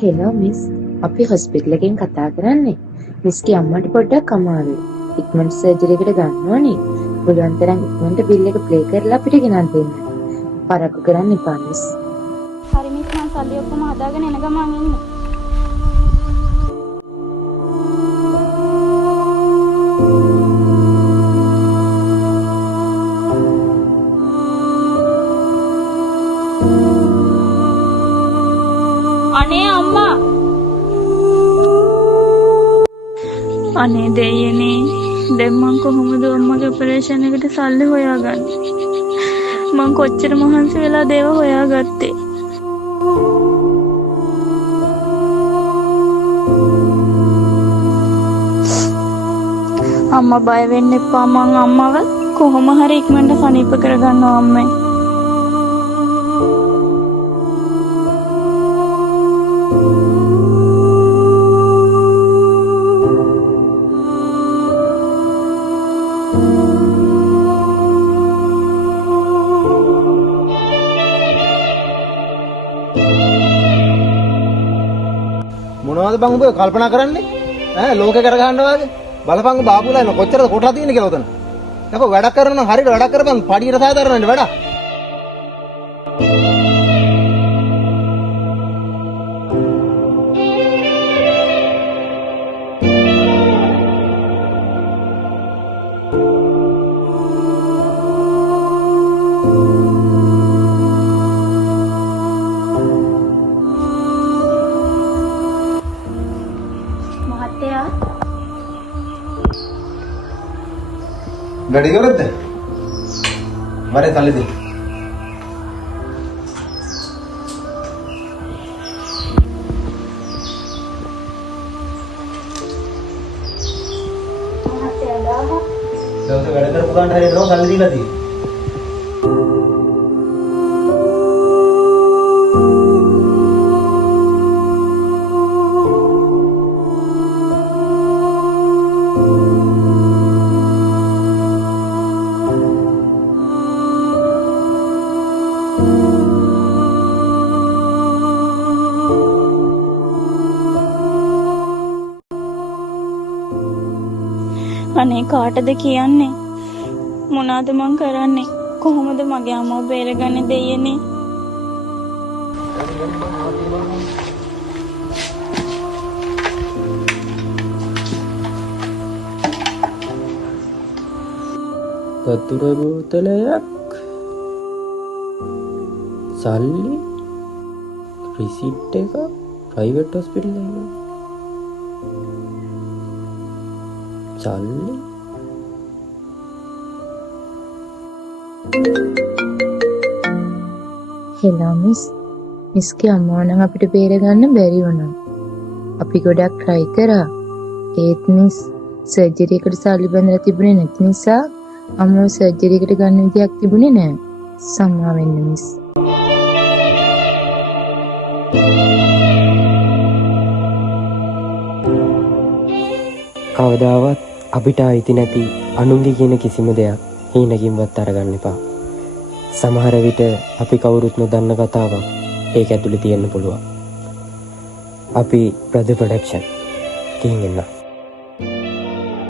Hello miss, අපි hospital එකෙන් කතා කරන්නේ. මිස්ගේ අම්මට පොඩ්ඩක් අමාරුයි. ඉක්මනට සර්ජරි එකට ගන්න ඕනේ. පුළුවන් තරම් ඉක්මනට බිල් එක ප්ලේ කරලා අපිට ගෙනත් දෙන්න. පරක්කු කරන්න එපා මිස්. හරි මිස්, මම සල්ලි ඔක්කොම හදාගෙන එන ගමන් ඉන්නේ. අනේ අම්මා. අනේ දෙයියනේ, දැන් මං කොහොමද අම්මගේ ඔපරේෂන් එකට සල්ලි හොයාගන්නේ? මං කොච්චර මහන්සි වෙලා දේව හොයාගත්තේ. අම්මා බය වෙන්න එපා, මං අම්මව කොහොම හරි ඉක්මනට සනීප කරගන්නවා අම්මේ. මොනවද බං ඔබ කල්පනා කරන්නේ? ඈ ලෝකේ කරගන්නවා වගේ. බලපං බාබුලා එන කොච්චරද කොටලා තියෙන්නේ කියලා උතන. යකෝ වැඩක් කරන නම් හරියට වැඩක් කරපන් පඩියට සාධාරණනේ වැඩ. මහත්තයා වැඩි කරද්ද? මරේ සල්ලි දෙන්න. දවසේ වැඩ කරපු ගානට හරියට නෝ සල්ලි දීලා තියෙන්නේ. අනේ කාටද කියන්නේ? මොනවාද මං කරන්නේ? කොහොමද මගේ අම්මව බේරගන්නේ දෙයියනේ? වතුර බෝතලයක්, සල්ලි, රිසිට් එක, ප්‍රයිවට් හොස්පිටල් එක. සල්ලි හෙලෝ මිස්, මිස්ගේ අම්මව නම් අපිට බේරගන්න බැරි වුණා. අපි ගොඩක් try කරා. ඒත් මිස් සර්ජරි එකට සල්ලි බඳලා තිබුණේ නැති නිසා අම්මව සර්ජරි එකට ගන්න විදියක් තිබුණේ නැහැ. සම්මා වෙන්න මිස්. කවදාවත් අපිට අයිති නැති අනුන්ගේ කියන කිසිම දෙයක් හීනකින්වත් අරගන්න එපා. සමහර විට අපි කවුරුත් නොදන්න කතාවක් ඒක ඇතුලේ තියෙන්න පුළුවන්. අපි බ්‍රදර් ප්‍රොඩක්ෂන් කින් එන්න.